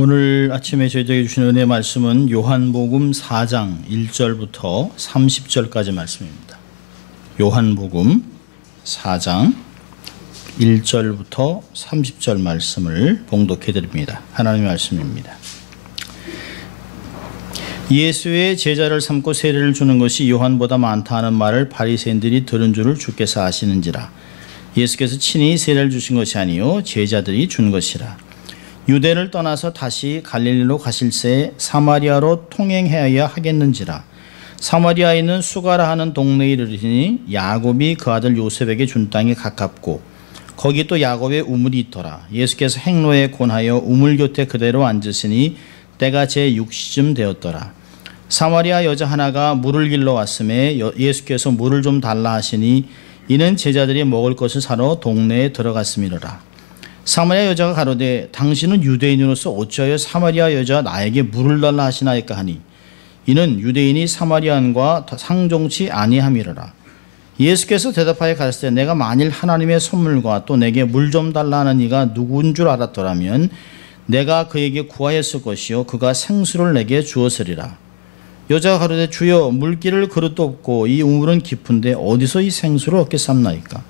오늘 아침에 저희들에게 주신 은혜 말씀은 요한복음 4장 1절부터 30절까지 말씀입니다. 요한복음 4장 1절부터 30절 말씀을 봉독해 드립니다. 하나님의 말씀입니다. 예수의 제자를 삼고 세례를 주는 것이 요한보다 많다 하는 말을 바리새인들이 들은 줄을 주께서 아시는지라. 예수께서 친히 세례를 주신 것이 아니요 제자들이 준 것이라. 유대를 떠나서 다시 갈릴리로 가실새 사마리아로 통행해야 하겠는지라. 사마리아에 있는 수가라 하는 동네에 이르르니 야곱이 그 아들 요셉에게 준 땅이 가깝고 거기 또 야곱의 우물이 있더라. 예수께서 행로에 권하여 우물 곁에 그대로 앉으시니 때가 제6시쯤 되었더라. 사마리아 여자 하나가 물을 길러 왔음에 예수께서 물을 좀 달라 하시니 이는 제자들이 먹을 것을 사러 동네에 들어갔음이로라. 사마리아 여자가 가로되 당신은 유대인으로서 어찌하여 사마리아 여자 나에게 물을 달라 하시나이까 하니 이는 유대인이 사마리아인과 상종치 아니함이로라. 예수께서 대답하여 가르치되 내가 만일 하나님의 선물과 또 내게 물 좀 달라 하는 이가 누구인 줄 알았더라면 내가 그에게 구하였을 것이요 그가 생수를 내게 주었으리라. 여자가 가로되 주여 물기를 그릇도 없고 이 우물은 깊은데 어디서 이 생수를 얻겠삼나이까.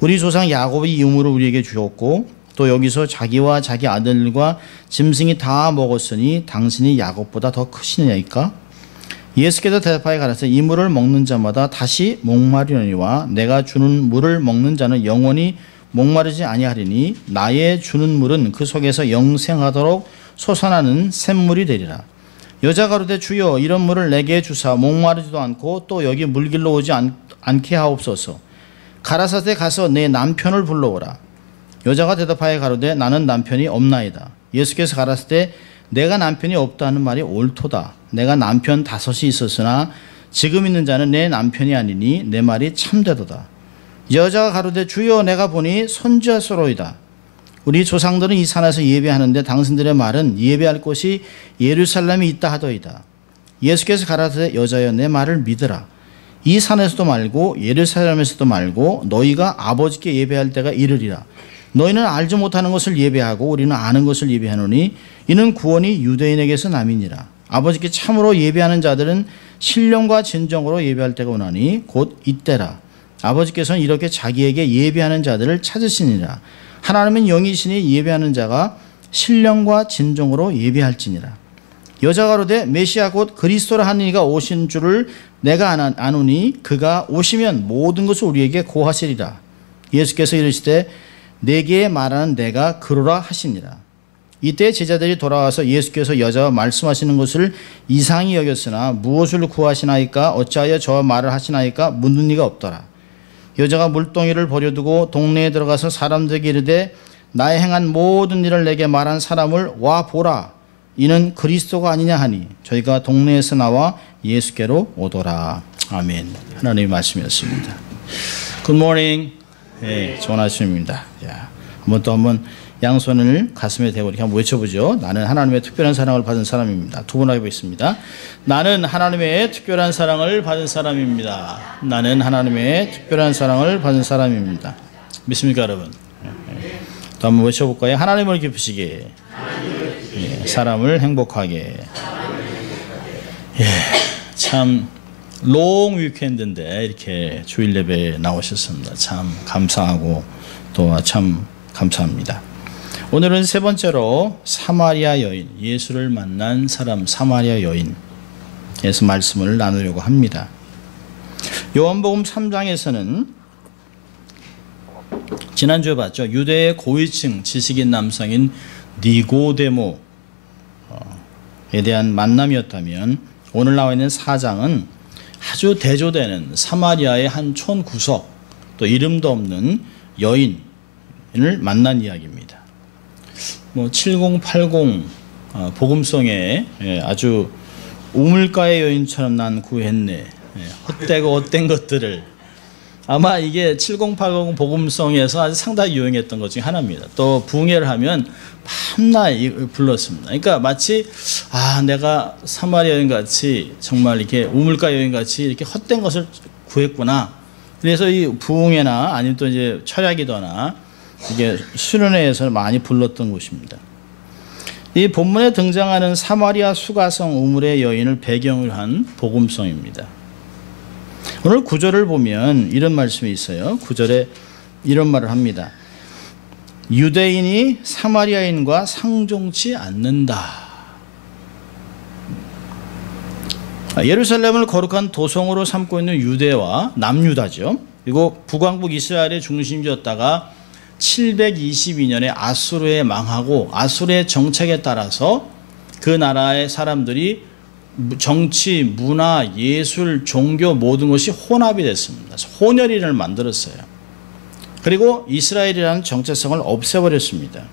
우리 조상 야곱이 이 우물을 우리에게 주었고 또 여기서 자기와 자기 아들과 짐승이 다 먹었으니 당신이 야곱보다 더 크시냐이까. 예수께서 대답하여 가라사대 이 물을 먹는 자마다 다시 목마르려니와 내가 주는 물을 먹는 자는 영원히 목마르지 아니하리니 나의 주는 물은 그 속에서 영생하도록 솟아나는 샘물이 되리라. 여자가 가로되 주여 이런 물을 내게 주사 목마르지도 않고 또 여기 물길로 오지 않게 하옵소서. 가라사대 가서 내 남편을 불러오라. 여자가 대답하여 가로되 나는 남편이 없나이다. 예수께서 가라사대 내가 남편이 없다 하는 말이 옳도다. 내가 남편 5이 있었으나 지금 있는 자는 내 남편이 아니니 내 말이 참되도다. 여자가 가로되 주여 내가 보니 선지자소로이다. 우리 조상들은 이 산에서 예배하는데 당신들의 말은 예배할 곳이 예루살렘에 있다 하더이다. 예수께서 가라사대 여자여 내 말을 믿으라. 이 산에서도 말고 예루살렘에서도 말고 너희가 아버지께 예배할 때가 이르리라. 너희는 알지 못하는 것을 예배하고 우리는 아는 것을 예배하노니 이는 구원이 유대인에게서 남이니라. 아버지께 참으로 예배하는 자들은 신령과 진정으로 예배할 때가 오나니 곧 이때라. 아버지께서는 이렇게 자기에게 예배하는 자들을 찾으시니라. 하나님은 영이시니 예배하는 자가 신령과 진정으로 예배할지니라. 여자가 가로되 메시아 곧 그리스도라 하는 이가 오신 줄을 내가 아노니 그가 오시면 모든 것을 우리에게 고하시리라. 예수께서 이르시되 내게 말하는 내가 그러라 하시니라. 이때 제자들이 돌아와서 예수께서 여자와 말씀하시는 것을 이상히 여겼으나 무엇을 구하시나이까 어찌하여 저와 말을 하시나이까 묻는 이가 없더라. 여자가 물동이를 버려두고 동네에 들어가서 사람들에게 이르되 나의 행한 모든 일을 내게 말한 사람을 와 보라. 이는 그리스도가 아니냐 하니 저희가 동네에서 나와 예수께로 오더라. 아멘. 하나님의 말씀이었습니다. Good morning. 네, 좋은 아침입니다. 한번 양손을 가슴에 대고 이렇게 한번 외쳐보죠. 나는 하나님의 특별한 사랑을 받은 사람입니다. 두 번 하겠습니다. 나는 하나님의 특별한 사랑을 받은 사람입니다. 나는 하나님의 특별한 사랑을 받은 사람입니다. 믿습니까, 여러분? 또 한번 외쳐볼까요? 하나님을 기쁘시게, 사람을 행복하게. 참 롱 위켄드인데 이렇게 주일 예배에 나오셨습니다. 참 감사하고 또 참 감사합니다. 오늘은 세 번째로 사마리아 여인, 예수를 만난 사람 사마리아 여인에서 말씀을 나누려고 합니다. 요한복음 3장에서는 지난주에 봤죠. 유대의 고위층 지식인 남성인 니고데모에 대한 만남이었다면 오늘 나와 있는 4장은 아주 대조되는 사마리아의 한 촌 구석 또 이름도 없는 여인을 만난 이야기입니다. 7080 복음성에 아주 우물가의 여인처럼 난 구했네. 헛되고 헛된 것들을 아마 이게 7080 복음성에서 아주 상당히 유행했던 것 중에 하나입니다. 또 부흥회를 하면 밤낮 불렀습니다. 그러니까 마치 내가 사마리아 여인같이 정말 이렇게 우물가 여인같이 이렇게 헛된 것을 구했구나. 그래서 이 부흥회나 아니면 또 이제 철야기도나 이게 수련회에서 많이 불렀던 곳입니다. 이 본문에 등장하는 사마리아 수가성 우물의 여인을 배경으로 한 복음성입니다. 오늘 9절을 보면 이런 말씀이 있어요. 9절에 이런 말을 합니다. 유대인이 사마리아인과 상종치 않는다. 예루살렘을 거룩한 도성으로 삼고 있는 유대와 남유다죠. 그리고 북왕국 이스라엘의 중심지였다가 722년에 아수르에 망하고 아수르의 정책에 따라서 그 나라의 사람들이 정치, 문화, 예술, 종교 모든 것이 혼합이 됐습니다. 혼혈인을 만들었어요. 그리고 이스라엘이라는 정체성을 없애버렸습니다.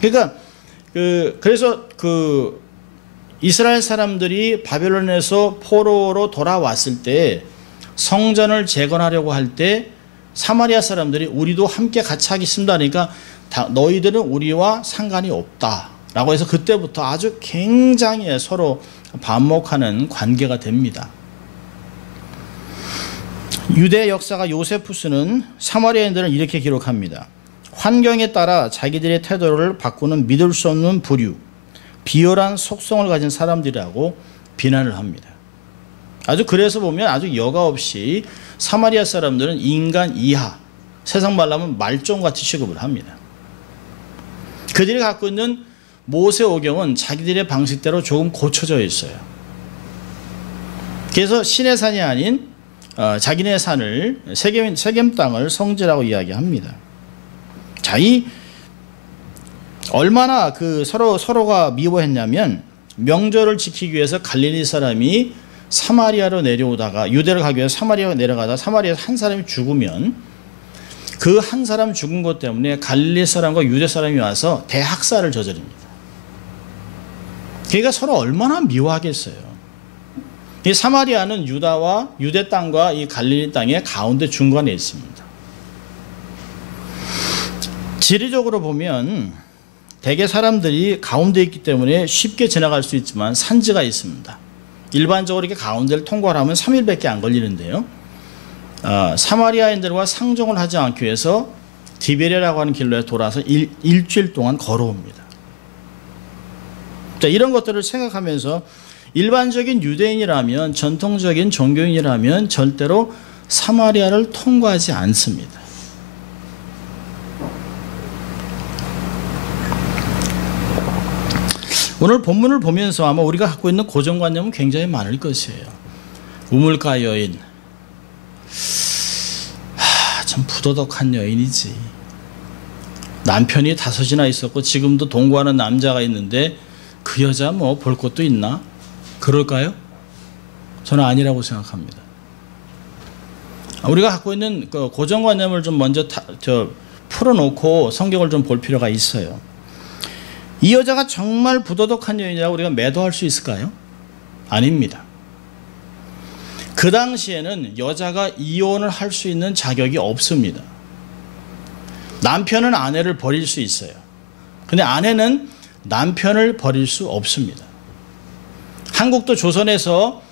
그러니까 그래서 이스라엘 사람들이 바벨론에서 포로로 돌아왔을 때 성전을 재건하려고 할 때 사마리아 사람들이 우리도 함께 같이 하겠습니다 하니까 너희들은 우리와 상관이 없다라고 해서 그때부터 아주 굉장히 서로 반목하는 관계가 됩니다. 유대 역사가 요세푸스는 사마리아인들을 이렇게 기록합니다. 환경에 따라 자기들의 태도를 바꾸는 믿을 수 없는 부류, 비열한 속성을 가진 사람들이라고 비난을 합니다. 아주 그래서 보면 아주 여과 없이 사마리아 사람들은 인간 이하, 세상 말로 하면 말종같이 취급을 합니다. 그들이 갖고 있는 모세오경은 자기들의 방식대로 조금 고쳐져 있어요. 그래서 신의 산이 아닌 자기네 산을 세겜 땅을 성지라고 이야기합니다. 자, 이 얼마나 서로가 미워했냐면 명절을 지키기 위해서 갈릴리 사람이 사마리아로 내려오다가 유대를 가기 위해서 사마리아로 내려가다 사마리아에서 한 사람이 죽으면 그 한 사람 죽은 것 때문에 갈릴리 사람과 유대 사람이 와서 대학살을 저지릅니다. 그러니까 서로 얼마나 미워하겠어요. 이 사마리아는 유대 땅과 이 갈릴리 땅의 가운데 중간에 있습니다. 지리적으로 보면 대개 사람들이 가운데 있기 때문에 쉽게 지나갈 수 있지만 산지가 있습니다. 일반적으로 이렇게 가운데를 통과하면 3일밖에 안 걸리는데요. 사마리아인들과 상종을 하지 않기 위해서 디베레라고 하는 길로에 돌아서 일주일 동안 걸어옵니다. 자, 이런 것들을 생각하면서 일반적인 유대인이라면 전통적인 종교인이라면 절대로 사마리아를 통과하지 않습니다. 오늘 본문을 보면서 아마 우리가 갖고 있는 고정관념은 굉장히 많을 것이에요. 우물가 여인, 참 부도덕한 여인이지. 남편이 5이나 있었고 지금도 동거하는 남자가 있는데 그 여자 뭐 볼 것도 있나? 그럴까요? 저는 아니라고 생각합니다. 우리가 갖고 있는 그 고정관념을 좀 먼저 풀어놓고 성경을 좀 볼 필요가 있어요. 이 여자가 정말 부도덕한 여인이라고 우리가 매도할 수 있을까요? 아닙니다. 그 당시에는 여자가 이혼을 할 수 있는 자격이 없습니다. 남편은 아내를 버릴 수 있어요. 근데 아내는 남편을 버릴 수 없습니다. 한국도 조선에서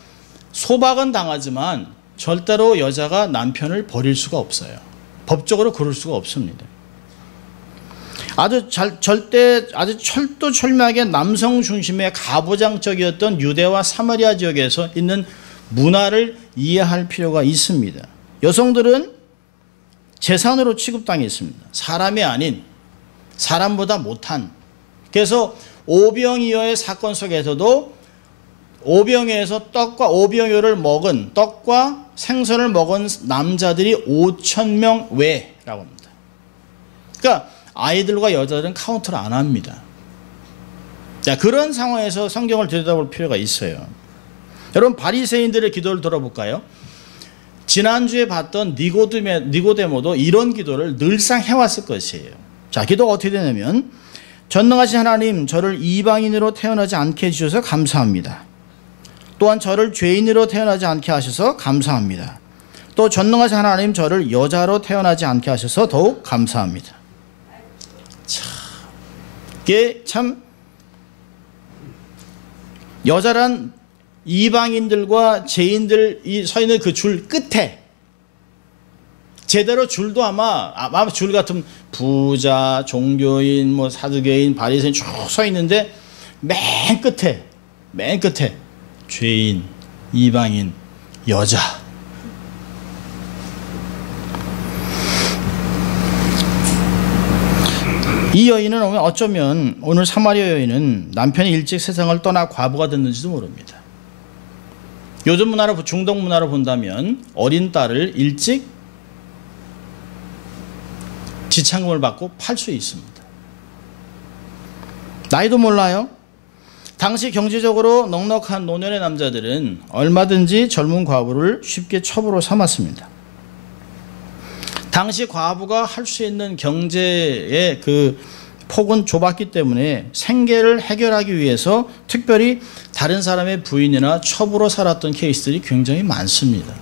소박은 당하지만 절대로 여자가 남편을 버릴 수가 없어요. 법적으로 그럴 수가 없습니다. 아주 철두철미하게 남성 중심의 가부장적이었던 유대와 사마리아 지역에서 있는 문화를 이해할 필요가 있습니다. 여성들은 재산으로 취급당했습니다. 사람이 아닌, 사람보다 못한. 그래서 오병이어의 사건 속에서도 오병이어에서 오병이어를 먹은 떡과 생선을 먹은 남자들이 5,000명 외라고 합니다. 그러니까 아이들과 여자들은 카운트를 안 합니다. 자, 그런 상황에서 성경을 들여다볼 필요가 있어요. 여러분, 바리새인들의 기도를 들어볼까요? 지난주에 봤던 니고데모도 이런 기도를 늘상 해왔을 것이에요. 자, 기도가 어떻게 되냐면 전능하신 하나님, 저를 이방인으로 태어나지 않게 해주셔서 감사합니다. 또한 저를 죄인으로 태어나지 않게 하셔서 감사합니다. 또 전능하신 하나님, 저를 여자로 태어나지 않게 하셔서 더욱 감사합니다. 이게 참 여자란 이방인들과 죄인들이 서 있는 그 줄 끝에 제대로 줄도 아마 줄 같은 부자, 종교인, 사두개인, 바리새인 쭉 서 있는데 맨 끝에 죄인, 이방인, 여자. 이 여인은 어쩌면 오늘 사마리아 여인은 남편이 일찍 세상을 떠나 과부가 됐는지도 모릅니다. 요즘 문화로, 중동 문화로 본다면 어린 딸을 일찍 지참금을 받고 팔 수 있습니다. 나이도 몰라요. 당시 경제적으로 넉넉한 노년의 남자들은 얼마든지 젊은 과부를 쉽게 첩으로 삼았습니다. 당시 과부가 할 수 있는 경제의 그 폭은 좁았기 때문에 생계를 해결하기 위해서 특별히 다른 사람의 부인이나 첩으로 살았던 케이스들이 굉장히 많습니다.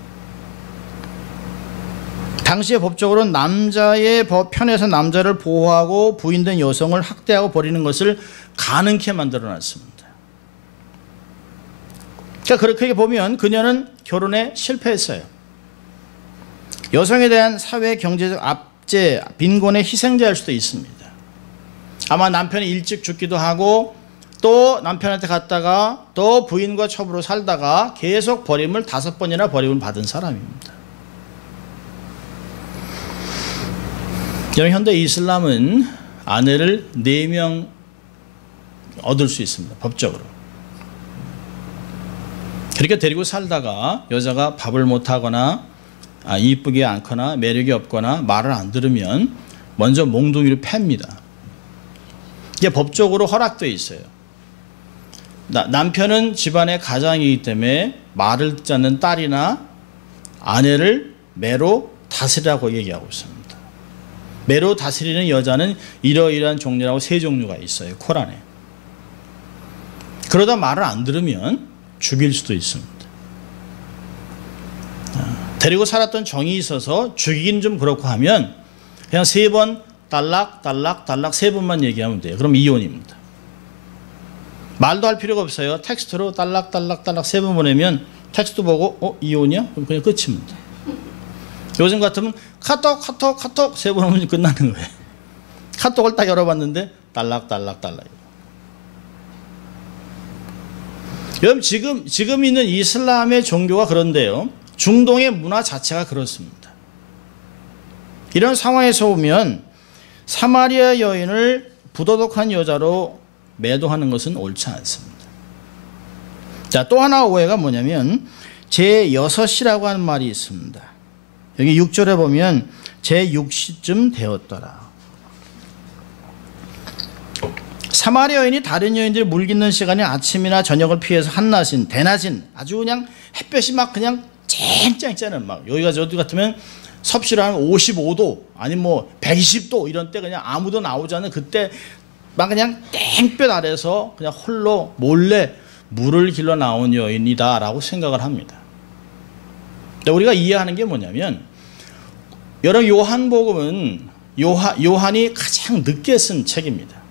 당시의 법적으로는 남자의 편에서 남자를 보호하고 부인된 여성을 학대하고 버리는 것을 가능케 만들어놨습니다. 그러니까 그렇게 보면 그녀는 결혼에 실패했어요. 여성에 대한 사회 경제적 압제, 빈곤의 희생자일 수도 있습니다. 아마 남편이 일찍 죽기도 하고 또 남편한테 갔다가 또 부인과 첩으로 살다가 계속 버림을 5번이나 버림을 받은 사람입니다. 여러분, 현대 이슬람은 아내를 4명 얻을 수 있습니다. 법적으로. 그렇게 데리고 살다가 여자가 밥을 못하거나 이쁘게 않거나 매력이 없거나 말을 안 들으면 먼저 몽둥이로 팹니다. 이게 법적으로 허락되어 있어요. 남편은 집안의 가장이기 때문에 말을 듣지 않는 딸이나 아내를 매로 다스리라고 얘기하고 있습니다. 매로 다스리는 여자는 이러이러한 종류라고 3종류가 있어요. 코란에. 그러다 말을 안 들으면 죽일 수도 있습니다. 데리고 살았던 정이 있어서 죽이긴 좀 그렇고 하면 그냥 3번 딸락 3번만 얘기하면 돼요. 그럼 이혼입니다. 말도 할 필요가 없어요. 텍스트로 딸락 3번 보내면 텍스트 보고 이혼이야? 그럼 그냥 끝입니다. 요즘 같으면 카톡 3번 하면 끝나는 거예요. 카톡을 딱 열어봤는데 딸락. 여러분, 지금 있는 이슬람의 종교가 그런데요. 중동의 문화 자체가 그렇습니다. 이런 상황에서 보면 사마리아 여인을 부도덕한 여자로 매도하는 것은 옳지 않습니다. 자, 또 하나 오해가 뭐냐면 제6시라고 하는 말이 있습니다. 여기 6절에 보면 제6시쯤 되었더라. 사마리아 여인이 다른 여인들이 물깃는 시간에 아침이나 저녁을 피해서 한낮인 대낮인 아주 그냥 햇볕이 막 그냥 쨍쨍쨍은 막 여기가 저기 같으면 섭씨로 한 55도 아니 뭐 120도 이런 때 그냥 아무도 나오지 않는 그때 막 그냥 땡볕 아래서 그냥 홀로 몰래 물을 길러 나온 여인이다라고 생각을 합니다. 근데 우리가 이해하는 게 뭐냐면 여러분, 요한복음은 요한이 가장 늦게 쓴 책입니다.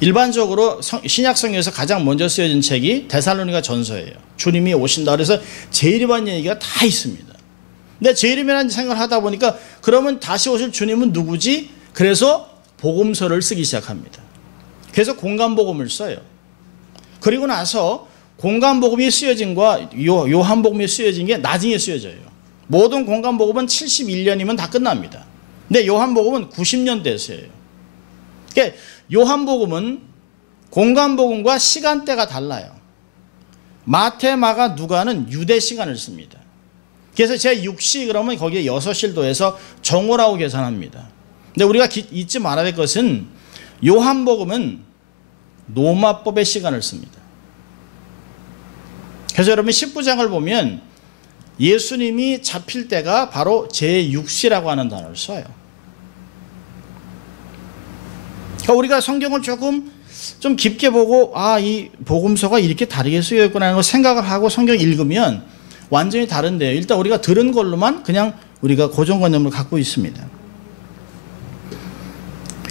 일반적으로 신약성경에서 가장 먼저 쓰여진 책이 데살로니가 전서예요. 주님이 오신다 그래서 재림이라는 얘기가 다 있습니다. 근데 재림이라는 생각을 하다 보니까 그러면 다시 오실 주님은 누구지? 그래서 복음서를 쓰기 시작합니다. 그래서 공간복음을 써요. 그리고 나서 공간복음이 쓰여진과 요한복음이 쓰여진 게 나중에 쓰여져요. 모든 공간복음은 71년이면 다 끝납니다. 근데 요한복음은 90년대에 쓰여요. 그러니까 요한복음은 공간복음과 시간대가 달라요. 마태, 마가, 누가는 유대 시간을 씁니다. 그래서 제6시 그러면 거기에 6시를 더해서 정오라고 계산합니다. 근데 우리가 잊지 말아야 될 것은 요한복음은 로마법의 시간을 씁니다. 그래서 여러분 19장을 보면 예수님이 잡힐 때가 바로 제6시라고 하는 단어를 써요. 그러니까 우리가 성경을 조금 좀 깊게 보고 이 복음서가 이렇게 다르게 쓰여있구나 하는 걸 생각을 하고 성경 읽으면 완전히 다른데요. 일단 우리가 들은 걸로만 그냥 우리가 고정관념을 갖고 있습니다.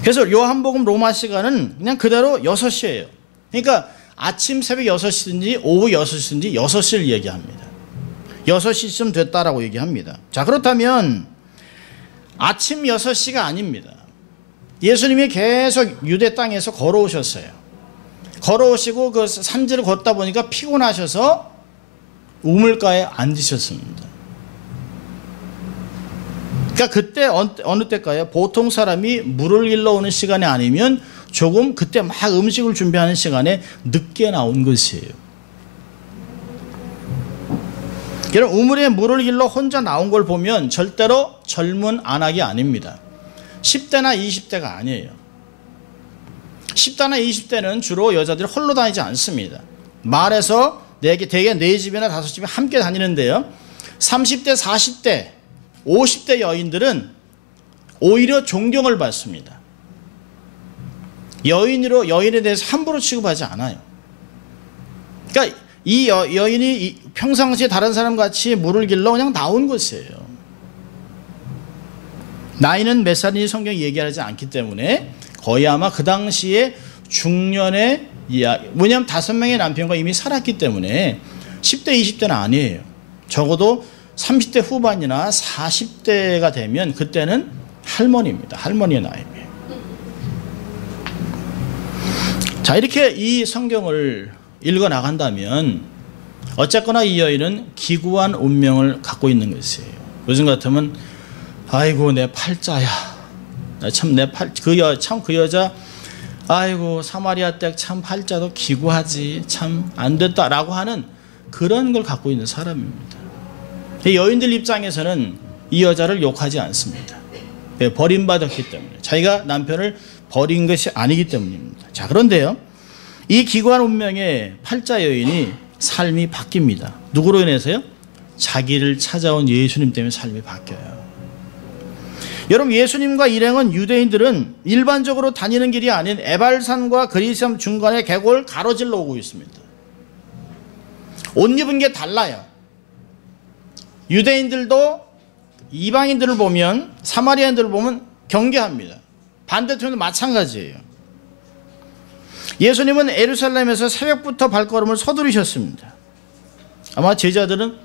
그래서 요한복음 로마 시간은 그냥 그대로 6시예요. 그러니까 아침 새벽 6시든지 오후 6시든지 6시를 얘기합니다. 6시쯤 됐다라고 얘기합니다. 자, 그렇다면 아침 6시가 아닙니다. 예수님이 계속 유대 땅에서 걸어오셨어요. 걸어오시고 그 산지를 걷다 보니까 피곤하셔서 우물가에 앉으셨습니다. 그러니까 그때 어느 때일까요? 보통 사람이 물을 길러 오는 시간이 아니면 조금 그때 막 음식을 준비하는 시간에 늦게 나온 것이에요. 여러분, 우물에 물을 길러 혼자 나온 걸 보면 절대로 젊은 안악이 아닙니다. 10대나 20대가 아니에요. 10대나 20대는 주로 여자들이 홀로 다니지 않습니다. 말에서 대개 4집이나 5집이 함께 다니는데요. 30대, 40대, 50대 여인들은 오히려 존경을 받습니다. 여인에 대해서 함부로 취급하지 않아요. 그러니까 이 여인이 평상시에 다른 사람 같이 물을 길러 그냥 나온 것이에요. 나이는 몇 살인지 성경이 얘기하지 않기 때문에 거의 아마 그 당시에 중년의 왜냐하면 5명의 남편과 이미 살았기 때문에 10대, 20대는 아니에요. 적어도 30대 후반이나 40대가 되면 그때는 할머니입니다. 할머니의 나이입니다. 자, 이렇게 이 성경을 읽어 나간다면 어쨌거나 이 여인은 기구한 운명을 갖고 있는 것이에요. 요즘 같으면 아이고 내 팔자야. 참 그 여자 아이고 사마리아 댁 참 팔자도 기구하지 참 안 됐다라고 하는 그런 걸 갖고 있는 사람입니다. 여인들 입장에서는 이 여자를 욕하지 않습니다. 버림받았기 때문에 자기가 남편을 버린 것이 아니기 때문입니다. 자, 그런데요, 이 기구한 운명의 팔자 여인이 삶이 바뀝니다. 누구로 인해서요? 자기를 찾아온 예수님 때문에 삶이 바뀌어요. 여러분, 예수님과 일행은 유대인들은 일반적으로 다니는 길이 아닌 에발산과 그리스암 중간에 계곡을 가로질러 오고 있습니다. 옷 입은 게 달라요. 유대인들도 이방인들을 보면, 사마리아인들을 보면 경계합니다. 반대편도 마찬가지예요. 예수님은 예루살렘에서 새벽부터 발걸음을 서두르셨습니다. 아마 제자들은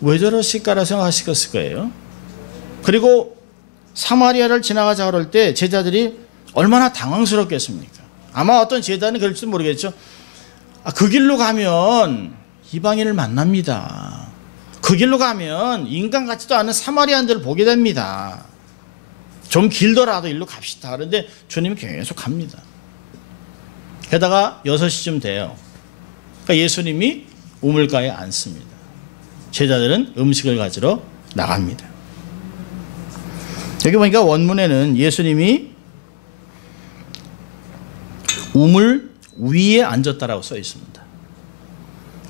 왜 저러실까라 생각하셨을 거예요. 그리고 사마리아를 지나가자 그럴 때 제자들이 얼마나 당황스럽겠습니까? 아마 어떤 제자는 그럴지도 모르겠죠. 그 길로 가면 이방인을 만납니다. 그 길로 가면 인간 같지도 않은 사마리아인들을 보게 됩니다. 좀 길더라도 일로 갑시다. 그런데 주님이 계속 갑니다. 게다가 6시쯤 돼요. 그러니까 예수님이 우물가에 앉습니다. 제자들은 음식을 가지러 나갑니다. 여기 보니까 원문에는 예수님이 우물 위에 앉았다라고 써 있습니다.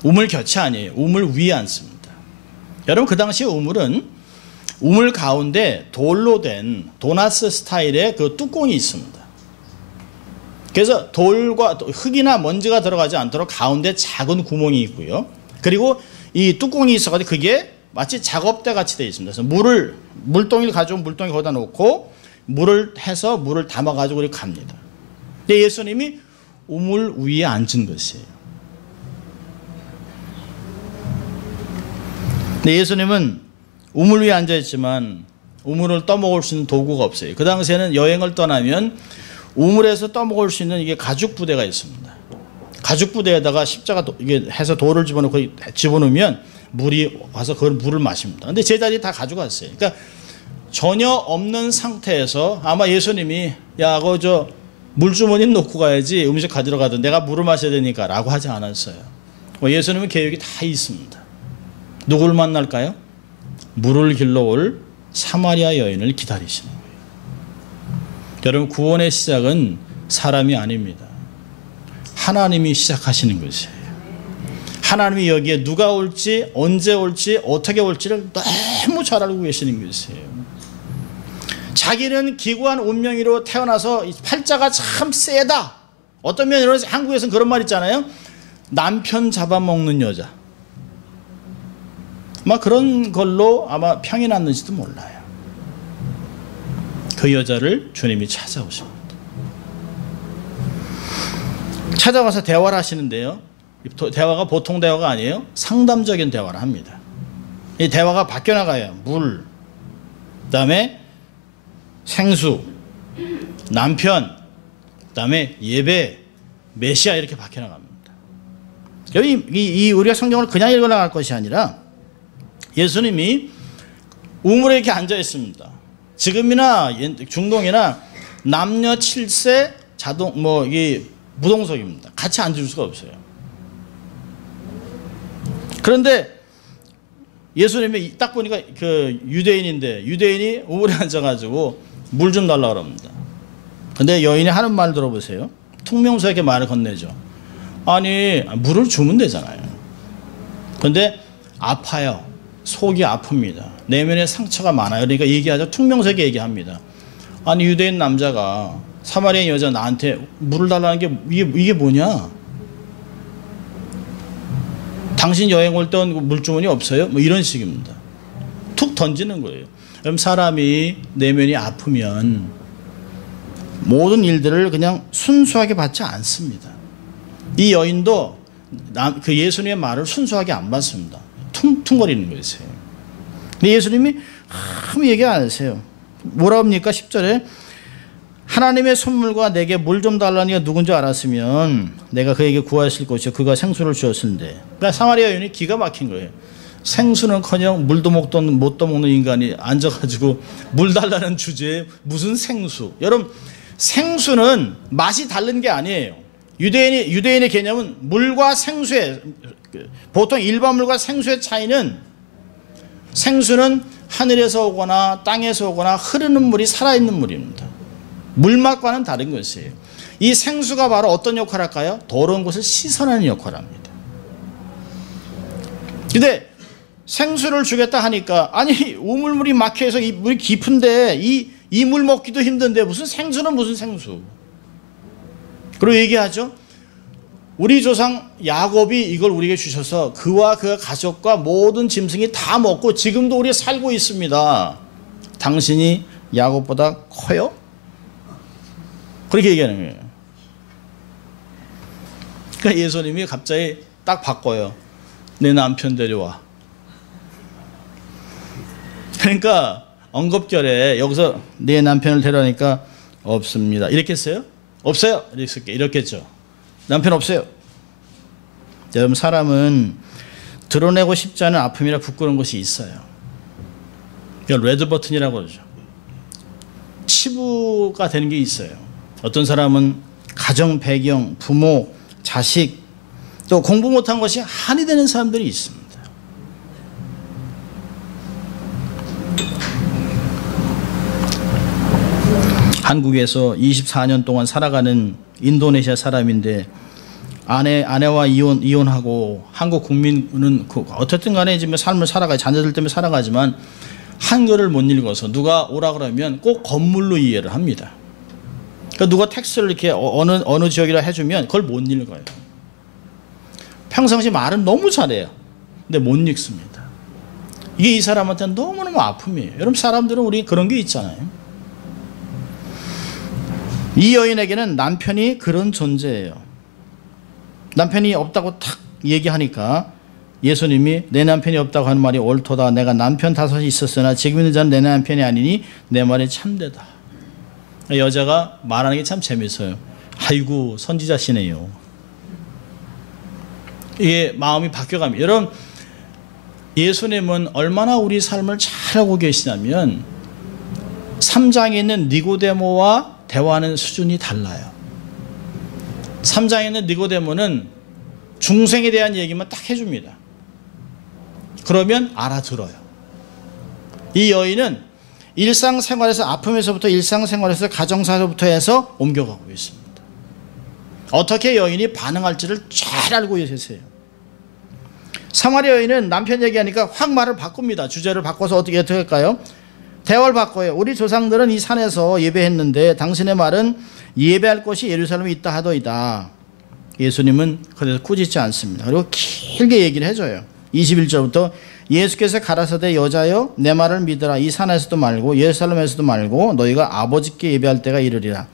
우물 곁이 아니에요. 우물 위에 앉습니다. 여러분, 그 당시 우물은 우물 가운데 돌로 된 도나스 스타일의 그 뚜껑이 있습니다. 그래서 돌과 흙이나 먼지가 들어가지 않도록 가운데 작은 구멍이 있고요. 그리고 이 뚜껑이 있어가지고 그게 마치 작업대 같이 되어 있습니다. 그래서 물동이를 가져온 물동이 거기다 놓고 물을 해서 물을 담아가지고 이렇게 갑니다. 근데 예수님이 우물 위에 앉은 것이에요. 근데 예수님은 우물 위에 앉아있지만 우물을 떠먹을 수 있는 도구가 없어요. 그 당시에는 여행을 떠나면 우물에서 떠먹을 수 있는 이게 가죽 부대가 있습니다. 가죽 부대에다가 십자가 이게 해서 돌을 집어넣으면 물이 와서 그 물을 마십니다. 근데 제자들이 다 가져갔어요. 그러니까 전혀 없는 상태에서 아마 예수님이 야, 그거 물주머니 놓고 가야지 음식 가지러 가든 내가 물을 마셔야 되니까 라고 하지 않았어요. 예수님은 계획이 다 있습니다. 누구를 만날까요? 물을 길러 올 사마리아 여인을 기다리시는 거예요. 여러분, 구원의 시작은 사람이 아닙니다. 하나님이 시작하시는 것이에요. 하나님이 여기에 누가 올지, 언제 올지, 어떻게 올지를 너무 잘 알고 계시는 것이에요. 자기는 기구한 운명이로 태어나서 팔자가 참 세다. 어떤 면으로 한국에서는 그런 말 있잖아요. 남편 잡아먹는 여자. 아마 그런 걸로 아마 평이 났는지도 몰라요. 그 여자를 주님이 찾아오십니다. 찾아와서 대화를 하시는데요. 대화가 보통 대화가 아니에요. 상담적인 대화를 합니다. 이 대화가 바뀌어나가요. 물, 그 다음에 생수, 남편, 그 다음에 예배, 메시아 이렇게 박혀 나갑니다. 여기 우리가 성경을 그냥 읽어 나갈 것이 아니라 예수님이 우물에 이렇게 앉아 있습니다. 지금이나 중동이나 남녀 7세 이게 무동석입니다. 같이 앉을 수가 없어요. 그런데 예수님이 딱 보니까 그 유대인이 우물에 앉아가지고 물 좀 달라 그럽니다. 근데 여인이 하는 말 들어보세요. 퉁명스럽게 말을 건네죠. 아니 물을 주면 되잖아요. 근데 아파요. 속이 아픕니다. 내면에 상처가 많아요. 그러니까 얘기하죠. 퉁명스럽게 얘기합니다. 아니 유대인 남자가 사마리아인 여자 나한테 물을 달라는 게 이게 뭐냐? 당신 여행 올 때 물주머니 없어요? 뭐 이런 식입니다. 툭 던지는 거예요. 그럼 사람이 내면이 아프면 모든 일들을 그냥 순수하게 받지 않습니다. 이 여인도 그 예수님의 말을 순수하게 안 받습니다. 퉁퉁거리는 거였어요. 근데 예수님이 아무 얘기 안 하세요. 뭐라 합니까? 10절에 하나님의 선물과 내게 물 좀 달라니가 누군지 알았으면 내가 그에게 구하실 것이요 그가 생수를 주었는데. 그러니까 사마리아 여인이 기가 막힌 거예요. 생수는커녕 물도 못 먹는 인간이 앉아가지고 물 달라는 주제에 무슨 생수. 여러분 생수는 맛이 다른 게 아니에요. 유대인의 개념은 물과 생수의 보통 일반 물과 생수의 차이는 생수는 하늘에서 오거나 땅에서 오거나 흐르는 물이 살아있는 물입니다. 물맛과는 다른 것이에요. 이 생수가 바로 어떤 역할을 할까요? 더러운 것을 씻어내는 역할을 합니다. 근데 생수를 주겠다 하니까 아니 우물물이 막혀서 이 물이 깊은데 이 물 먹기도 힘든데 무슨 생수는 무슨 생수. 그리고 얘기하죠. 우리 조상 야곱이 이걸 우리에게 주셔서 그와 그의 가족과 모든 짐승이 다 먹고 지금도 우리 살고 있습니다. 당신이 야곱보다 커요? 그렇게 얘기하는 거예요. 그러니까 예수님이 갑자기 딱 바꿔요. 내 남편 데려와. 그러니까 언급결에 여기서 내 남편을 데려오니까 없습니다. 이렇게 했어요? 없어요. 이렇게 했죠. 남편 없어요. 여러분 사람은 드러내고 싶지 않은 아픔이나 부끄러운 것이 있어요. 이걸 레드 버튼이라고 그러죠. 치부가 되는 게 있어요. 어떤 사람은 가정 배경, 부모, 자식, 또 공부 못한 것이 한이 되는 사람들이 있습니다. 한국에서 24년 동안 살아가는 인도네시아 사람인데 아내와 이혼하고 한국 국민은 어쨌든 간에 지금 삶을 살아가 자녀들 때문에 살아가지만 한글을 못 읽어서 누가 오라 그러면 꼭 건물로 이해를 합니다. 그러니까 누가 텍스트를 이렇게 어느 지역이라 해주면 그걸 못 읽어요. 평상시 말은 너무 잘해요. 근데 못 읽습니다. 이게 이 사람한테는 너무너무 아픔이에요. 여러분 사람들은 우리 그런 게 있잖아요. 이 여인에게는 남편이 그런 존재예요. 남편이 없다고 탁 얘기하니까 예수님이 내 남편이 없다고 하는 말이 옳도다. 내가 남편 5이 있었으나 지금 있는 자는 내 남편이 아니니 내 말이 참되다. 여자가 말하는 게 참 재밌어요. 아이고 선지자시네요. 이게 마음이 바뀌어갑니다. 여러분 예수님은 얼마나 우리 삶을 잘 알고 계시냐면 3장에 있는 니고데모와 대화하는 수준이 달라요. 3장에 있는 니고데모는 중생에 대한 얘기만 딱 해줍니다. 그러면 알아들어요. 이 여인은 일상생활에서 아픔에서부터 일상생활에서 가정사로부터 해서 옮겨가고 있습니다. 어떻게 여인이 반응할지를 잘 알고 계세요. 사마리아 여인은 남편 얘기하니까 확 말을 바꿉니다. 주제를 바꿔서 어떻게 할까요? 대화를 바꿔요. 우리 조상들은 이 산에서 예배했는데 당신의 말은 예배할 곳이 예루살렘에 있다 하더이다. 예수님은 그래서 꾸짖지 않습니다. 그리고 길게 얘기를 해줘요. 21절부터 예수께서 가라사대 여자여 내 말을 믿으라. 이 산에서도 말고 예루살렘에서도 말고 너희가 아버지께 예배할 때가 이르리라.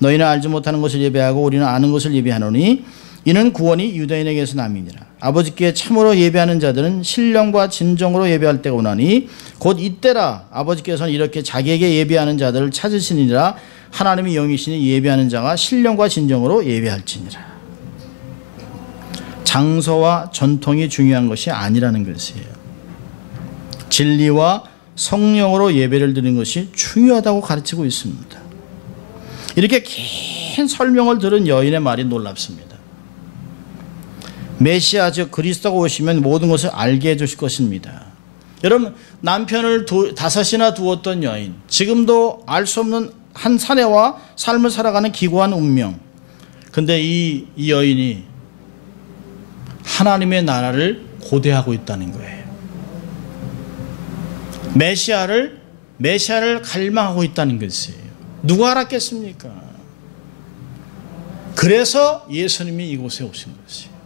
너희는 알지 못하는 것을 예배하고 우리는 아는 것을 예배하노니 이는 구원이 유대인에게서 남이니라. 아버지께 참으로 예배하는 자들은 신령과 진정으로 예배할 때가 오나니 곧 이때라. 아버지께서는 이렇게 자기에게 예배하는 자들을 찾으시니라. 하나님이 영이시니 예배하는 자가 신령과 진정으로 예배할지니라. 장소와 전통이 중요한 것이 아니라는 것이에요. 진리와 성령으로 예배를 드리는 것이 중요하다고 가르치고 있습니다. 이렇게 긴 설명을 들은 여인의 말이 놀랍습니다. 메시아 즉 그리스도가 오시면 모든 것을 알게 해주실 것입니다. 여러분, 남편을 다섯이나 두었던 여인, 지금도 알 수 없는 한 사내와 삶을 살아가는 기구한 운명. 근데 이 여인이 하나님의 나라를 고대하고 있다는 거예요. 메시아를 갈망하고 있다는 것이에요. 누가 알았겠습니까? 그래서 예수님이 이곳에 오신 것이에요.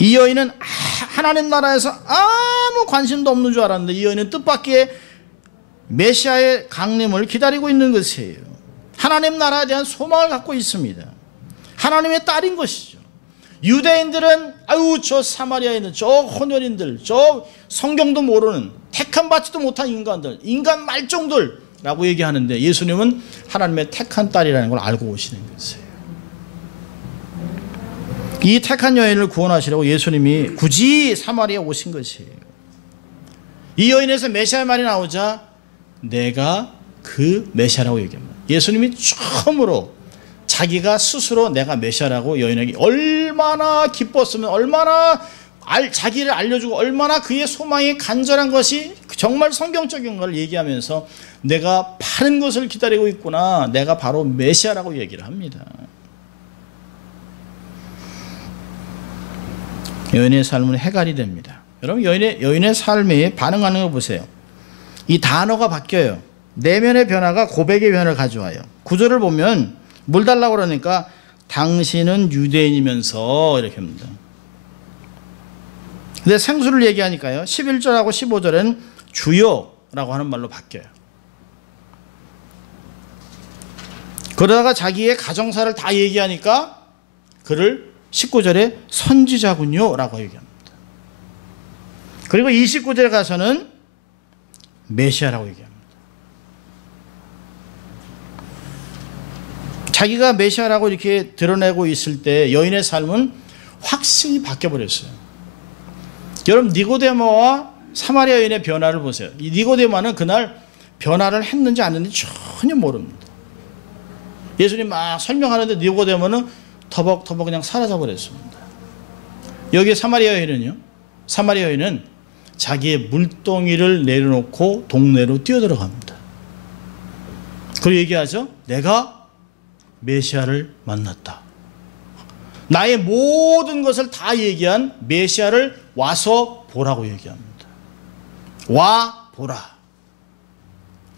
이 여인은 하나님 나라에서 아무 관심도 없는 줄 알았는데 이 여인은 뜻밖의 메시아의 강림을 기다리고 있는 것이에요. 하나님 나라에 대한 소망을 갖고 있습니다. 하나님의 딸인 것이죠. 유대인들은 저 사마리아인들, 저 혼혈인들, 저 성경도 모르는 택함 받지도 못한 인간들, 인간 말종들라고 얘기하는데 예수님은 하나님의 택한 딸이라는 걸 알고 오시는 것이에요. 이 택한 여인을 구원하시려고 예수님이 굳이 사마리아에 오신 것이에요. 이 여인에서 메시아의 말이 나오자 내가 그 메시아라고 얘기합니다. 예수님이 처음으로 자기가 스스로 내가 메시아라고 여인에게 얼마나 기뻤으면, 얼마나 자기를 알려주고 얼마나 그의 소망이 간절한 것이 정말 성경적인 걸 얘기하면서 내가 파는 것을 기다리고 있구나, 내가 바로 메시아라고 얘기를 합니다. 여인의 삶은 해갈이 됩니다. 여러분, 여인의 삶에 반응하는 걸 보세요. 이 단어가 바뀌어요. 내면의 변화가 고백의 변화를 가져와요. 구절을 보면 물 달라고 그러니까 당신은 유대인이면서 이렇게 합니다. 근데 생수를 얘기하니까요, 11절하고 15절은 주여라고 하는 말로 바뀌어요. 그러다가 자기의 가정사를 다 얘기하니까 그를 19절에 선지자군요 라고 얘기합니다. 그리고 29절에 가서는 메시아라고 얘기합니다. 자기가 메시아라고 이렇게 드러내고 있을 때 여인의 삶은 확실히 바뀌어버렸어요. 여러분, 니고데모와 사마리아 여인의 변화를 보세요. 이 니고데모는 그날 변화를 했는지 안 했는지 전혀 모릅니다. 예수님 막 설명하는데 니고데모는 터벅터벅 그냥 사라져버렸습니다. 여기 사마리아 여인은요, 사마리아 여인은 자기의 물동이를 내려놓고 동네로 뛰어들어갑니다. 그리고 얘기하죠. 내가 메시아를 만났다. 나의 모든 것을 다 얘기한 메시아를 와서 보라고 얘기합니다. 와 보라.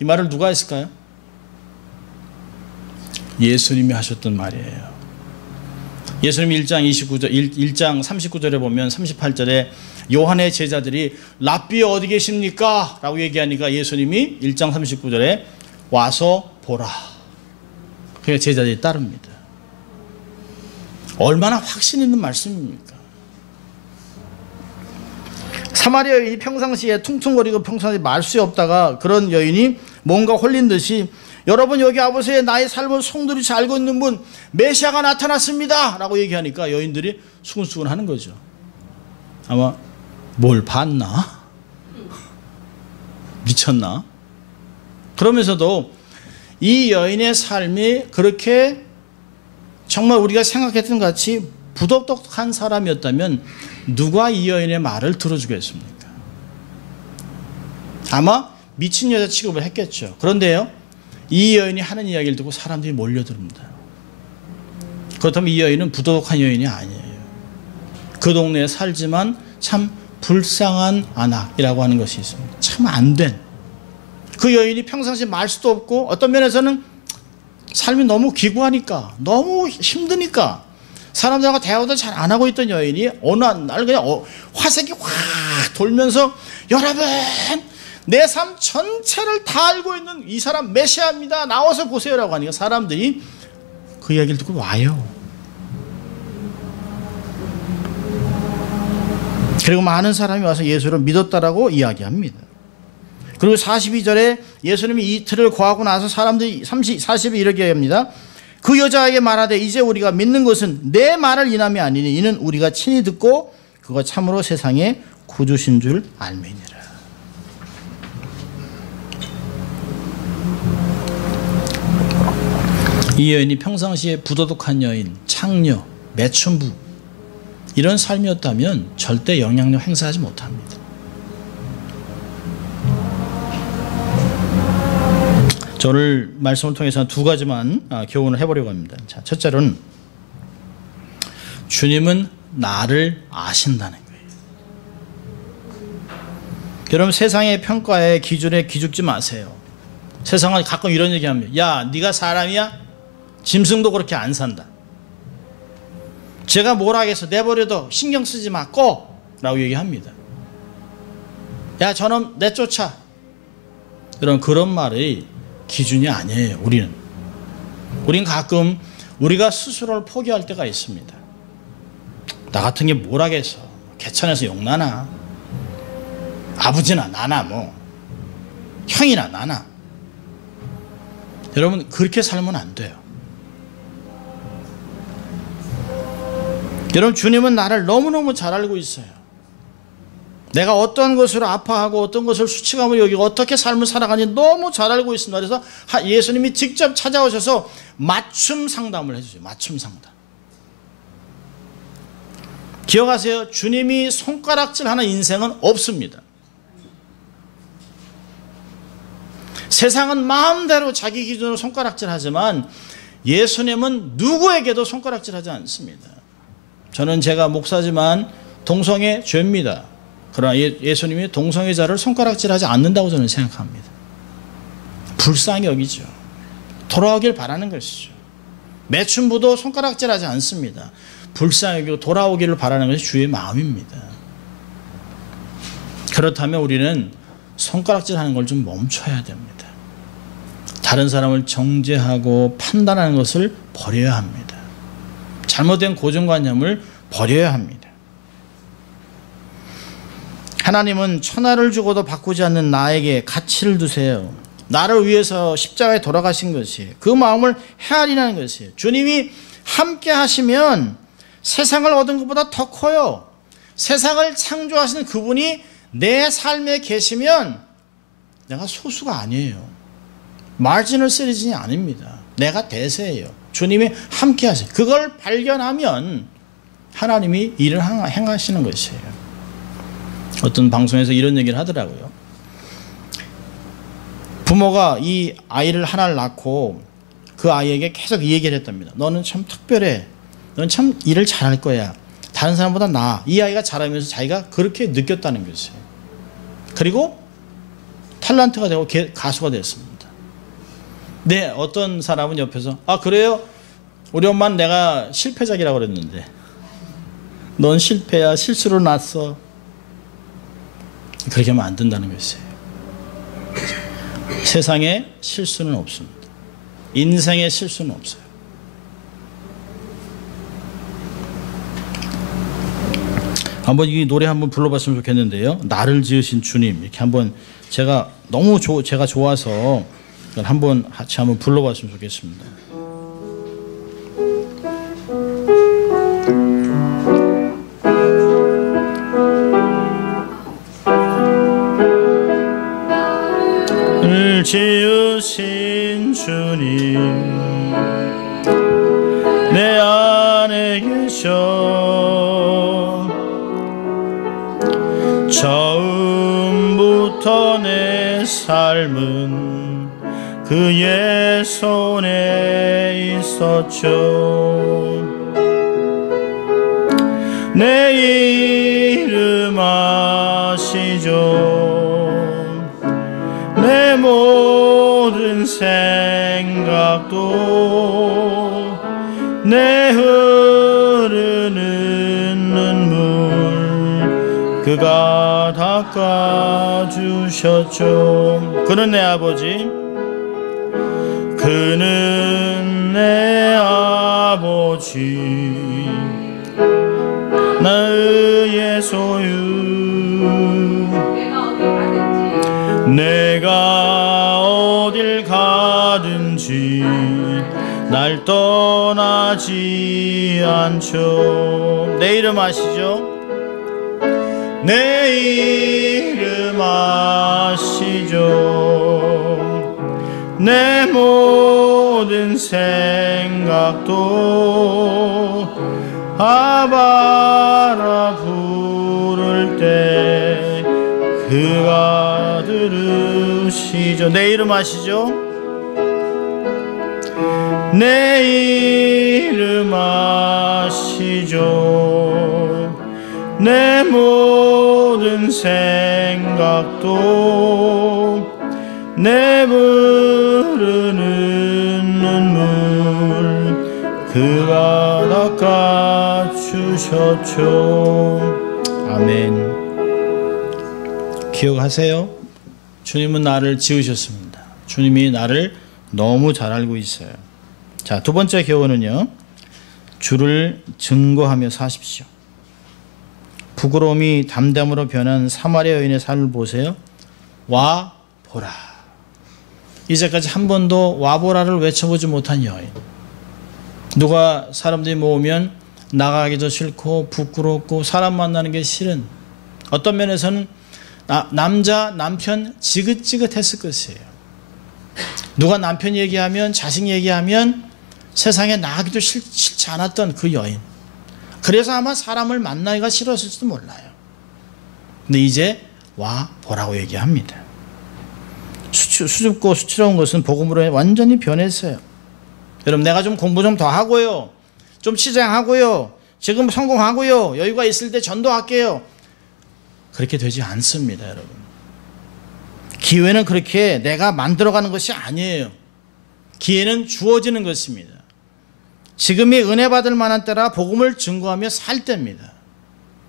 이 말을 누가 했을까요? 예수님이 하셨던 말이에요. 예수님 1장 39절에 보면 38절에 요한의 제자들이 랍비 어디 계십니까? 라고 얘기하니까 예수님이 1장 39절에 와서 보라. 그러니까 제자들이 따릅니다. 얼마나 확신 있는 말씀입니까? 사마리아 여인이 평상시에 퉁퉁거리고 평상시에 말 수 없다가 그런 여인이 뭔가 홀린 듯이 여러분 여기 와보세요. 나의 삶을 송두리째 알고 있는 분 메시아가 나타났습니다 라고 얘기하니까 여인들이 수근수근 하는 거죠. 아마 뭘 봤나? 미쳤나? 그러면서도 이 여인의 삶이 그렇게 정말 우리가 생각했던 것 같이 부덕덕한 사람이었다면 누가 이 여인의 말을 들어주겠습니까? 아마 미친 여자 취급을 했겠죠. 그런데요, 이 여인이 하는 이야기를 듣고 사람들이 몰려듭니다. 그렇다면 이 여인은 부도덕한 여인이 아니에요. 그 동네에 살지만 참 불쌍한 아낙이라고 하는 것이 있습니다. 참 안된. 그 여인이 평상시에 말 수도 없고 어떤 면에서는 삶이 너무 기구하니까, 너무 힘드니까 사람들하고 대화도 잘 안 하고 있던 여인이 어느 날 그냥 화색이 확 돌면서 여러분 내 삶 전체를 다 알고 있는 이 사람 메시아입니다. 나와서 보세요라고 하니까 사람들이 그 이야기를 듣고 와요. 그리고 많은 사람이 와서 예수를 믿었다라고 이야기합니다. 그리고 42절에 예수님이 이틀을 거하고 나서 사람들이 40이 이렇게 합니다. 그 여자에게 말하되 이제 우리가 믿는 것은 내 말을 인함이 아니니 이는 우리가 친히 듣고 그가 참으로 세상의 구주신 줄 알매니라. 이 여인이 평상시에 부도덕한 여인, 창녀, 매춘부 이런 삶이었다면 절대 영향력 행사하지 못합니다. 저를 말씀을 통해서 두 가지만 교훈을 해보려고 합니다. 자, 첫째로는 주님은 나를 아신다는 거예요. 여러분, 세상의 평가에 기준에 기죽지 마세요. 세상은 가끔 이런 얘기합니다. 야, 네가 사람이야? 짐승도 그렇게 안 산다. 제가 뭘 하겠어? 내버려둬. 신경 쓰지 마. 꺼! 라고 얘기합니다. 야, 저놈 내쫓아. 여러분, 그런 말이 기준이 아니에요. 우린 가끔 우리가 스스로를 포기할 때가 있습니다. 나 같은 게 뭘 하겠어? 개천에서 용나나? 아버지나 나나 뭐 형이나 나나? 여러분, 그렇게 살면 안 돼요. 여러분, 주님은 나를 너무너무 잘 알고 있어요. 내가 어떤 것으로 아파하고 어떤 것을 수치감을 여기고 어떻게 삶을 살아가는지 너무 잘 알고 있습니다. 그래서 예수님이 직접 찾아오셔서 맞춤 상담을 해주세요. 맞춤 상담. 기억하세요. 주님이 손가락질하는 인생은 없습니다. 세상은 마음대로 자기 기준으로 손가락질하지만 예수님은 누구에게도 손가락질하지 않습니다. 저는 제가 목사지만 동성애 죄입니다. 그러나 예수님이 동성애자를 손가락질하지 않는다고 저는 생각합니다. 불쌍히 여기죠. 돌아오길 바라는 것이죠. 매춘부도 손가락질하지 않습니다. 불쌍히 여기고 돌아오기를 바라는 것이 주의 마음입니다. 그렇다면 우리는 손가락질하는 걸 좀 멈춰야 됩니다. 다른 사람을 정죄하고 판단하는 것을 버려야 합니다. 잘못된 고정관념을 버려야 합니다. 하나님은 천하를 주고도 바꾸지 않는 나에게 가치를 두세요. 나를 위해서 십자가에 돌아가신 것이에요. 그 마음을 헤아리는 것이에요. 주님이 함께 하시면 세상을 얻은 것보다 더 커요. 세상을 창조하시는 그분이 내 삶에 계시면 내가 소수가 아니에요. 마지널 시리즌이 아닙니다. 내가 대세예요. 주님이 함께 하세요. 그걸 발견하면 하나님이 일을 행하시는 것이에요. 어떤 방송에서 이런 얘기를 하더라고요. 부모가 이 아이를 하나를 낳고 그 아이에게 계속 이 얘기를 했답니다. 너는 참 특별해. 너는 참 일을 잘할 거야. 다른 사람보다 나아. 이 아이가 자라면서 자기가 그렇게 느꼈다는 것이에요. 그리고 탤런트가 되고 가수가 됐습니다. 네, 어떤 사람은 옆에서 그래요? 우리 엄마는 내가 실패작이라고 그랬는데 넌 실패야. 실수로 났어. 그렇게 하면 안 된다는 것이에요. 세상에 실수는 없습니다. 인생에 실수는 없어요. 한번 이 노래 한번 불러봤으면 좋겠는데요. 나를 지으신 주님, 이렇게 한번 제가 제가 좋아서 같이 한번 불러봤으면 좋겠습니다. 나를 지으신 주님, 내 안에 계셔. 처음부터 내 삶은 그의 손에 있었죠. 내 이름 아시죠. 내 모든 생각도 내 흐르는 눈물 그가 닦아주셨죠. 그는 내 아버지, 그는 내 아버지, 나의 소유. 내가 어딜 가든지 날 떠나지 않죠. 내 이름 아시죠? 내 이름 아시죠? 내 모든 생각도 아바라 부를 때 그가 들으시죠. 내 이름 아시죠? 내 이름 아시죠? 내 모든 생각도 내 부르는 눈물 그가 닦아주셨죠. 아멘. 기억하세요? 주님은 나를 지으셨습니다. 주님이 나를 너무 잘 알고 있어요. 자, 두 번째 교훈은요, 주를 증거하며 사십시오. 부끄러움이 담담으로 변한 사마리아 여인의 삶을 보세요. 와 보라. 이제까지 한 번도 와 보라를 외쳐보지 못한 여인. 누가 사람들이 모으면 나가기도 싫고 부끄럽고 사람 만나는 게 싫은, 어떤 면에서는 남편 지긋지긋했을 것이에요. 누가 남편 얘기하면, 자식 얘기하면 세상에 나가기도 싫지 않았던 그 여인. 그래서 아마 사람을 만나기가 싫었을지도 몰라요. 근데 이제 와 보라고 얘기합니다. 수줍고 수치러운 것은 복음으로 완전히 변했어요. 여러분, 내가 좀 공부 좀 더 하고요, 좀 치장하고요, 지금 성공하고요, 여유가 있을 때 전도할게요. 그렇게 되지 않습니다, 여러분. 기회는 그렇게 내가 만들어가는 것이 아니에요. 기회는 주어지는 것입니다. 지금이 은혜 받을 만한 때라 복음을 증거하며 살 때입니다.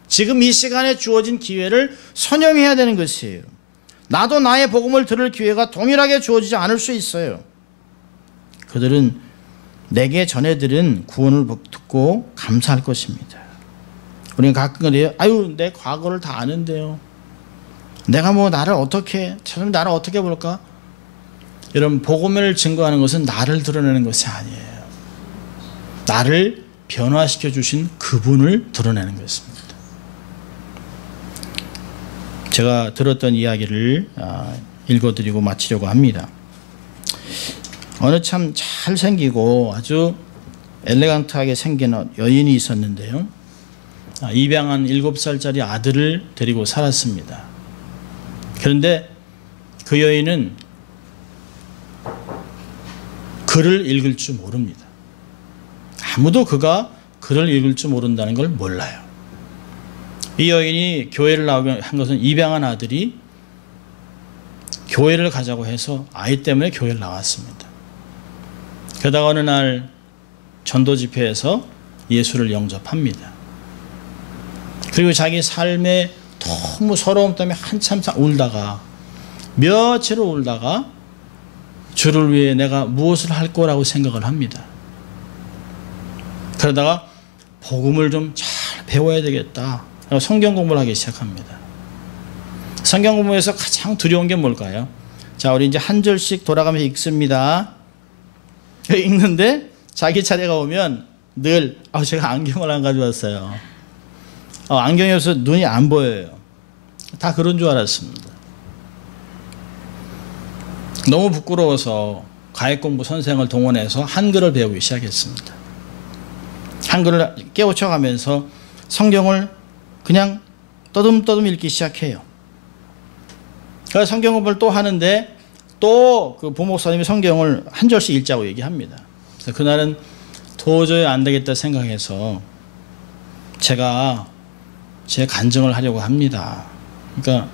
지금 이 시간에 주어진 기회를 선용해야 되는 것이에요. 나도 나의 복음을 들을 기회가 동일하게 주어지지 않을 수 있어요. 그들은 내게 전해들은 구원을 듣고 감사할 것입니다. 우리는 가끔 그래요. 아유, 내 과거를 다 아는데요. 내가 뭐 나를 어떻게 볼까? 여러분, 복음을 증거하는 것은 나를 드러내는 것이 아니에요. 나를 변화시켜 주신 그분을 드러내는 것입니다. 제가 들었던 이야기를 읽어드리고 마치려고 합니다. 어느 참 잘생기고 아주 엘레강트하게 생긴 여인이 있었는데요, 입양한 7살짜리 아들을 데리고 살았습니다. 그런데 그 여인은 글을 읽을 줄 모릅니다. 아무도 그가 글을 읽을 줄 모른다는 걸 몰라요. 이 여인이 교회를 나오게 한 것은 입양한 아들이 교회를 가자고 해서 아이 때문에 교회를 나왔습니다. 그러다가 어느 날 전도 집회에서 예수를 영접합니다. 그리고 자기 삶에 너무 서러움 때문에 한참 울다가, 며칠을 울다가 주를 위해 내가 무엇을 할 거라고 생각을 합니다. 그러다가 복음을 좀 잘 배워야 되겠다. 성경 공부를 하기 시작합니다. 성경 공부에서 가장 두려운 게 뭘까요? 자, 우리 이제 한 절씩 돌아가면서 읽습니다. 읽는데 자기 차례가 오면 늘 제가 안경을 안 가져왔어요. 안경이 없어서 눈이 안 보여요. 다 그런 줄 알았습니다. 너무 부끄러워서 가액공부 선생을 동원해서 한글을 배우기 시작했습니다. 한글을 깨우쳐가면서 성경을 그냥 떠듬떠듬 읽기 시작해요. 그래서 성경 공부를 또 하는데 또 그 부목사님이 성경을 한 절씩 읽자고 얘기합니다. 그래서 그날은 도저히 안 되겠다 생각해서 제가 제 간증을 하려고 합니다. 그러니까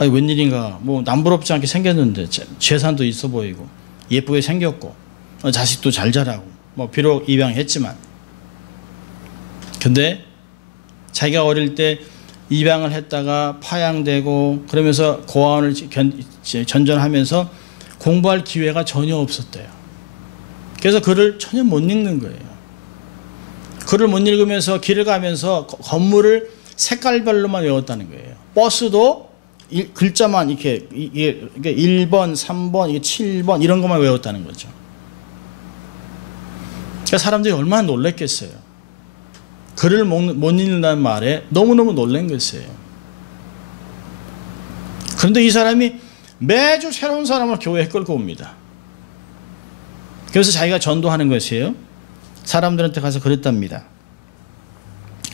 웬일인가, 뭐 남부럽지 않게 생겼는데 재산도 있어 보이고 예쁘게 생겼고 자식도 잘 자라고, 뭐 비록 입양했지만, 근데 자기가 어릴 때 입양을 했다가 파양되고 그러면서 고아원을 전전하면서 공부할 기회가 전혀 없었대요. 그래서 글을 전혀 못 읽는 거예요. 글을 못 읽으면서 길을 가면서 건물을 색깔별로만 외웠다는 거예요. 버스도 글자만 이게 1번, 3번, 7번 이런 것만 외웠다는 거죠. 사람들이 얼마나 놀랬겠어요. 글을 못 읽는다는 말에 너무너무 놀란 것이에요. 그런데 이 사람이 매주 새로운 사람을 교회에 끌고 옵니다. 그래서 자기가 전도하는 것이에요. 사람들한테 가서 그랬답니다.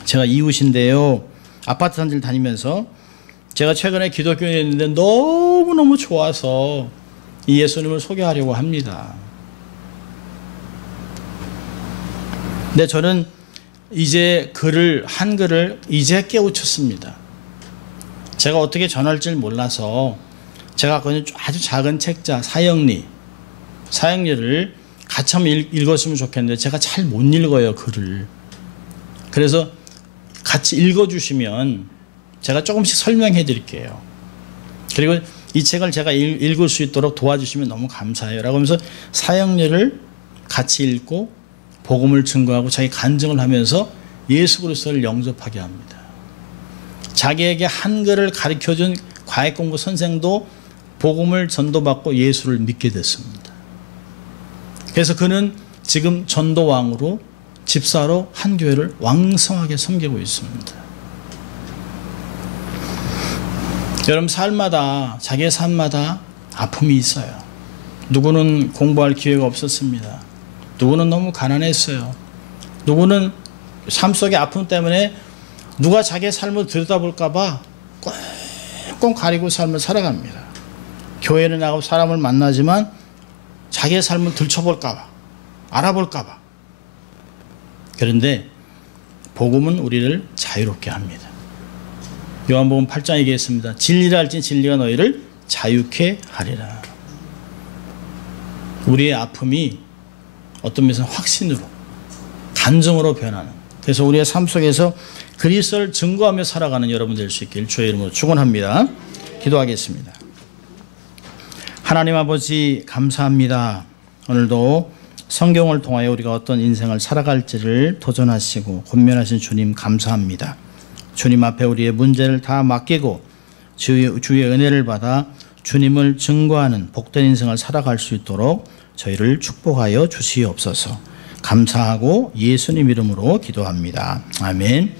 제가 이웃인데요. 아파트 단지를 다니면서 제가 최근에 기독교인이 있는데 너무너무 좋아서 이 예수님을 소개하려고 합니다. 근데 저는 이제 한글을 이제 깨우쳤습니다. 제가 어떻게 전할지 몰라서 제가 그냥 아주 작은 책자 사형리를 같이 한번 읽었으면 좋겠는데 제가 잘 못 읽어요, 글을. 그래서 같이 읽어주시면 제가 조금씩 설명해 드릴게요. 그리고 이 책을 제가 읽을 수 있도록 도와주시면 너무 감사해요 라고 하면서 사형리를 같이 읽고 복음을 증거하고 자기 간증을 하면서 예수 그리스도를 영접하게 합니다. 자기에게 한글을 가르쳐준 과외공부 선생도 복음을 전도받고 예수를 믿게 됐습니다. 그래서 그는 지금 전도왕으로 집사로 한 교회를 왕성하게 섬기고 있습니다. 여러분 삶마다 자기의 삶마다 아픔이 있어요. 누구는 공부할 기회가 없었습니다. 누구는 너무 가난했어요. 누구는 삶 속의 아픔 때문에 누가 자기의 삶을 들여다볼까 봐 꽁꽁 가리고 삶을 살아갑니다. 교회를 나가고 사람을 만나지만 자기의 삶을 들춰볼까 봐, 알아볼까 봐. 그런데 복음은 우리를 자유롭게 합니다. 요한복음 8장 얘기했습니다. 진리를 알지 진리가 너희를 자유케 하리라. 우리의 아픔이 어떤 면에서는 확신으로, 간증으로 변하는, 그래서 우리의 삶 속에서 그리스도를 증거하며 살아가는 여러분 될 수 있길 주의 이름으로 축원합니다. 기도하겠습니다. 하나님 아버지 감사합니다. 오늘도 성경을 통하여 우리가 어떤 인생을 살아갈지를 도전하시고 권면하신 주님 감사합니다. 주님 앞에 우리의 문제를 다 맡기고 주의 은혜를 받아 주님을 증거하는 복된 인생을 살아갈 수 있도록 저희를 축복하여 주시옵소서. 감사하고 예수님 이름으로 기도합니다. 아멘.